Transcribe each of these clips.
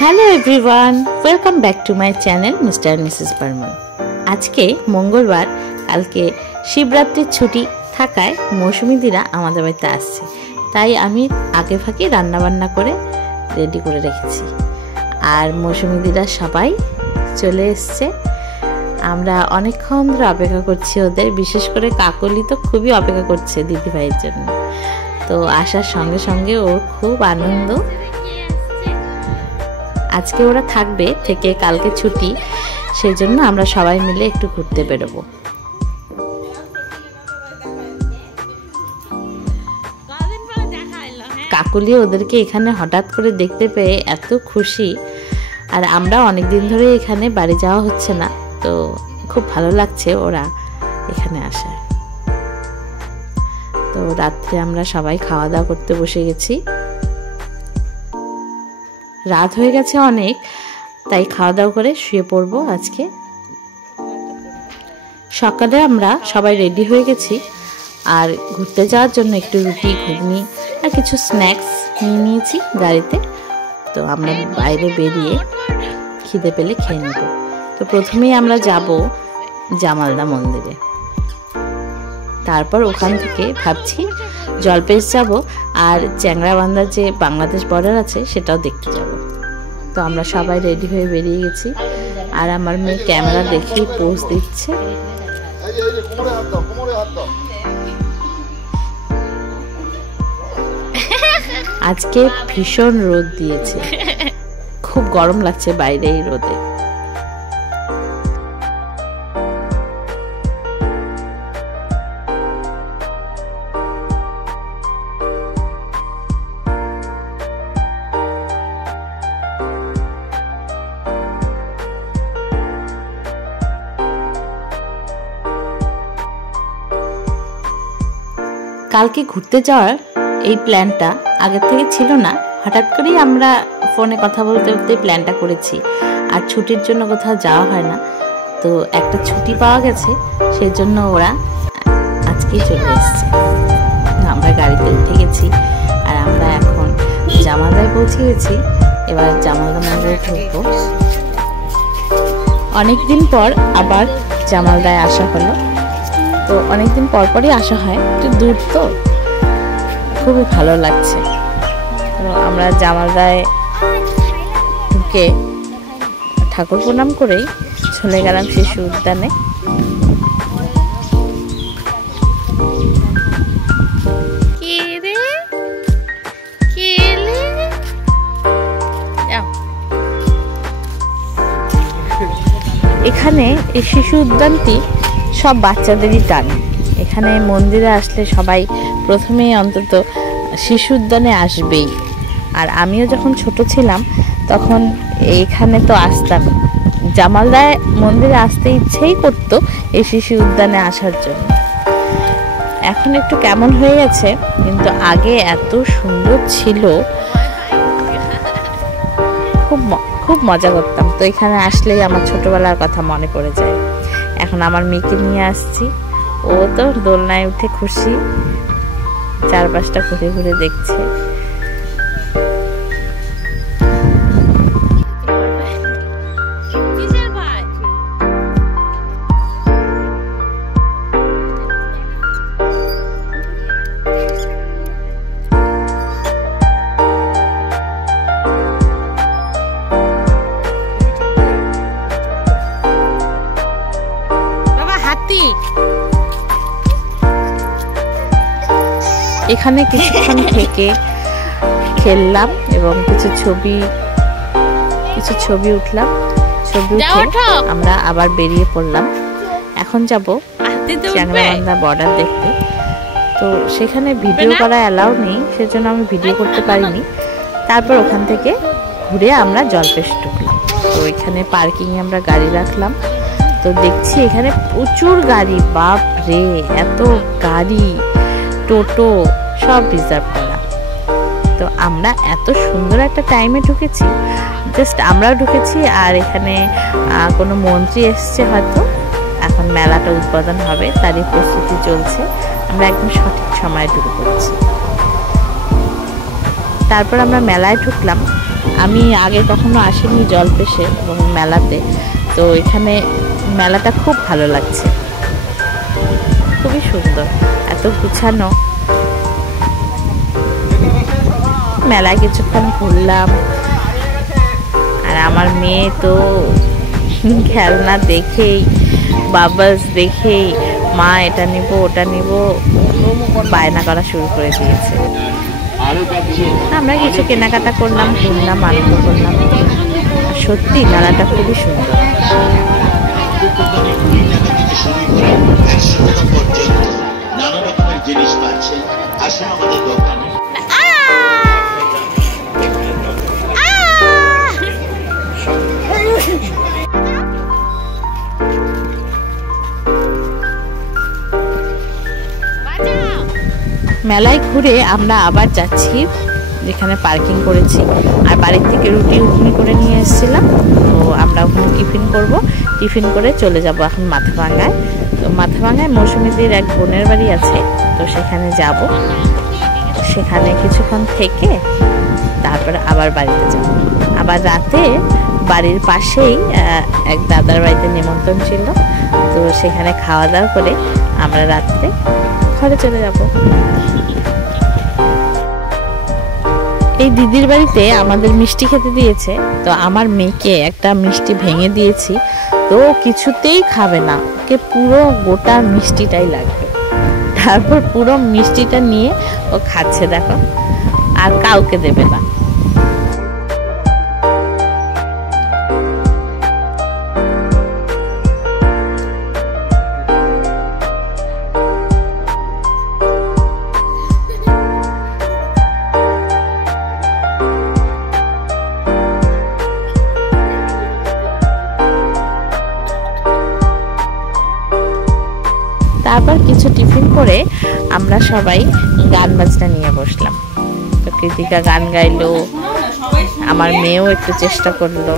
Hello everyone, welcome back to my channel mister and Mrs Barman. আজকে মঙ্গলবার, কালকে শিবরাত্রির ছুটি থাকায় মৌসুমীদিরা আমাদের বাড়িতে আসছে, তাই আমি আগে ফাঁকে রান্নাবান্না করে রেডি করে রেখেছি। আর মৌসুমীদিরা সবাই চলে এসছে। আমরা অনেকক্ষণ ধরে অপেক্ষা করছি ওদের, বিশেষ করে কাকলি তো খুবই অপেক্ষা করছে দিদিভাইয়ের জন্য। তো আসার সঙ্গে সঙ্গে ওর খুব আনন্দ। আজকে ওরা থাকবে, থেকে কালকে ছুটি, সেই জন্য আমরা সবাই মিলে একটু ঘুরতে বেরোবো। কাকলি ওদেরকে এখানে হঠাৎ করে দেখতে পেয়ে এত খুশি। আর আমরা অনেক দিন ধরে এখানে বাড়ি যাওয়া হচ্ছে না, তো খুব ভালো লাগছে ওরা এখানে আসায়। তো রাত্রে আমরা সবাই খাওয়া দাওয়া করতে বসে গেছি। রাত হয়ে গেছে অনেক, তাই খাওয়া দাওয়া করে শুয়ে পড়বো আজকে। সকালে আমরা সবাই রেডি হয়ে গেছি, আর ঘুরতে যাওয়ার জন্য একটু রুটি, ঘুগনি আর কিছু স্ন্যাক্স নিয়ে নিয়েছি গাড়িতে। তো আমরা বাইরে বেরিয়ে খিদে পেলে খেয়ে নেব। তো প্রথমেই আমরা যাব জামালদা মন্দিরে, তারপর ওখান থেকে ভাবছি জলপেশ যাব, আর চ্যাংড়াবান্ধার যে বাংলাদেশ বর্ডার আছে সেটাও দেখতে যাব। তো আমরা সবাই রেডি হয়ে বেরিয়ে গেছি, আর আমার মেয়ে ক্যামেরা দেখেই পোজ দিচ্ছে। আজকে ভীষণ রোদ দিয়েছে, খুব গরম লাগছে বাইরে এই রোদে। কালকে ঘুরতে যাওয়ার এই প্ল্যানটা আগের থেকে ছিল না, হঠাৎ করেই আমরা ফোনে কথা বলতে বলতে প্ল্যানটা করেছি। আর ছুটির জন্য কোথাও যাওয়া হয় না, তো একটা ছুটি পাওয়া গেছে, সেই জন্য ওরা আজকেই চলে এসছে। আমরা গাড়িতে উঠে গেছি, আর আমরা এখন জামালদায় পৌঁছে গেছি। এবার জামালদা মন্দিরে ঢুকবো। অনেকদিন পর আবার জামালদায় আসা হলো। তো অনেকদিন পরপরই আসা হয়, একটু দূর তো, খুবই ভালো লাগছে। তো আমরা জামালদায় ঢুকে ঠাকুর প্রণাম করেই চলে গেলাম শিশু উদ্যানে। এখানে এই শিশু উদ্যানটি সব বাচ্চাদেরই টানে। এখানে মন্দিরে আসলে সবাই প্রথমেই অন্তত শিশু উদ্যানে আসবেই। আর আমিও যখন ছোট ছিলাম তখন এইখানে তো আসতাম, জামালদায় মন্দিরে আসতে ইচ্ছেই করতো এই শিশু উদ্যানে আসার জন্য। এখন একটু কেমন হয়ে গেছে, কিন্তু আগে এত সুন্দর ছিল, খুব মজা করতাম। তো এখানে আসলেই আমার ছোটবেলার কথা মনে পড়ে যায়। এখন আমার মেয়েকে নিয়ে আসছি, ও তো দোলনায় উঠে খুশি, চারপাশটা ঘুরে ঘুরে দেখছে। এখানে কিছুক্ষণ থেকে খেললাম এবং কিছু ছবি উঠলাম। ছবি উঠে আমরা আবার বেরিয়ে পড়লাম। এখন যাব চ্যাংড়াবান্ধা বর্ডার দেখতে। তো সেখানে ভিডিও করা অ্যালাউ নেই, সেজন্য আমি ভিডিও করতে পারিনি। তারপর ওখান থেকে ঘুরে আমরা জলপেশ ঢুকলাম। তো এখানে পার্কিংয়ে আমরা গাড়ি রাখলাম। তো দেখছি এখানে প্রচুর গাড়ি, বাপ রে, এত গাড়ি, টোটো সব রিজার্ভ করা। তো আমরা এত সুন্দর একটা টাইমে ঢুকেছি, জাস্ট আমরাও ঢুকেছি। আর এখানে কোনো মন্ত্রী এসছে হয়তো, এখন মেলাটা উদ্বোধন হবে, তারই প্রস্তুতি চলছে। আমরা একদম সঠিক সময়ে ঢুকে পড়ছি। তারপর আমরা মেলায় ঢুকলাম। আমি আগে কখনো আসিনি জলপেশে এবং মেলাতে, তো এখানে মেলাটা খুব ভালো লাগছে, খুবই সুন্দর, এত গুছানো। মেলায় কিছুক্ষণ ঘুরলাম, আর আমার মেয়ে তো খেলনা দেখেই, বাবলস দেখেই মা এটা নিব ওটা নিব বায়না করা শুরু করে দিয়েছে। আমরা কিছু কেনাকাটা করলাম, ঘুরলাম, আনন্দ করলাম। সত্যি মেলাটা খুবই সুন্দর। নানা রকমের জিনিস পাচ্ছেন, আসুন আমাদের দোকানে। মেলায় ঘুরে আমরা আবার যাচ্ছি যেখানে পার্কিং করেছি, আর বাড়ির থেকে রুটি ঘুগনি করে নিয়ে এসেছিলাম। তো আমরা ওখানে টিফিন করব, টিফিন করে চলে যাব এখন মাথাভাঙ্গায়। তো মাথাভাঙ্গায় মৌসুমীদের এক বোনের বাড়ি আছে, তো সেখানে যাব, সেখানে কিছুক্ষণ থেকে তারপরে আবার বাড়িতে যাব। আবার রাতে বাড়ির পাশেই এক দাদার বাড়িতে নিমন্ত্রণ ছিল, তো সেখানে খাওয়া দাওয়া করে আমরা রাত্রে ঘরে চলে যাব। এই দিদির বাড়িতে আমাদের মিষ্টি খেতে দিয়েছে, তো আমার মেয়েকে একটা মিষ্টি ভেঙে দিয়েছি, তো কিছুতেই খাবে না, ওকে পুরো গোটা মিষ্টিটাই লাগবে। তারপর পুরো মিষ্টিটা নিয়ে ও খাচ্ছে, দেখো, আর কাউকে দেবে না। তারপর কিছু টিফিন করে আমরা সবাই গান বাজনা নিয়ে বসলাম। তো কৃতিকা গান গাইলো, আমার মেয়েও একটু চেষ্টা করলো।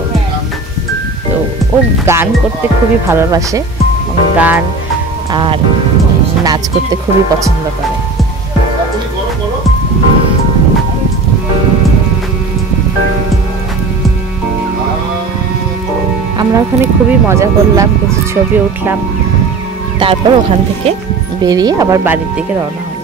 তো ও গান করতে খুবই ভালোবাসে, গান আর নাচ করতে খুবই পছন্দ করে। আমরা ওখানে খুবই মজা করলাম, কিছু ছবি উঠলাম, তারপর ওখান থেকে বেরিয়ে আবার বাড়ির দিকে রওনা হলাম।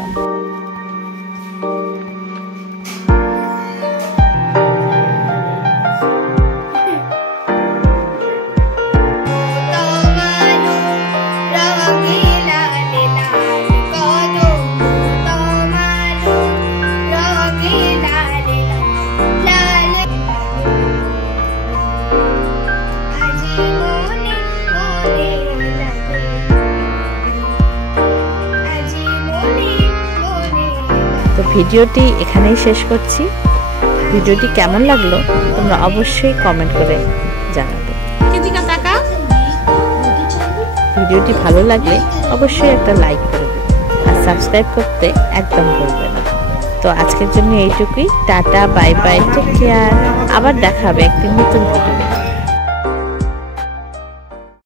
তো ভিডিওটি এখানেই শেষ করছি। ভিডিওটি কেমন লাগলো তোমরা অবশ্যই কমেন্ট করে জানাবে। ভিডিওটি ভালো লাগলে অবশ্যই একটা লাইক করে দেবে, আর সাবস্ক্রাইব করতে একদম ভুলবে না। তো আজকের জন্য এইটুকুই, tata, bye bye, take care. আবার দেখা হবে একদিন নতুন ভিডিও।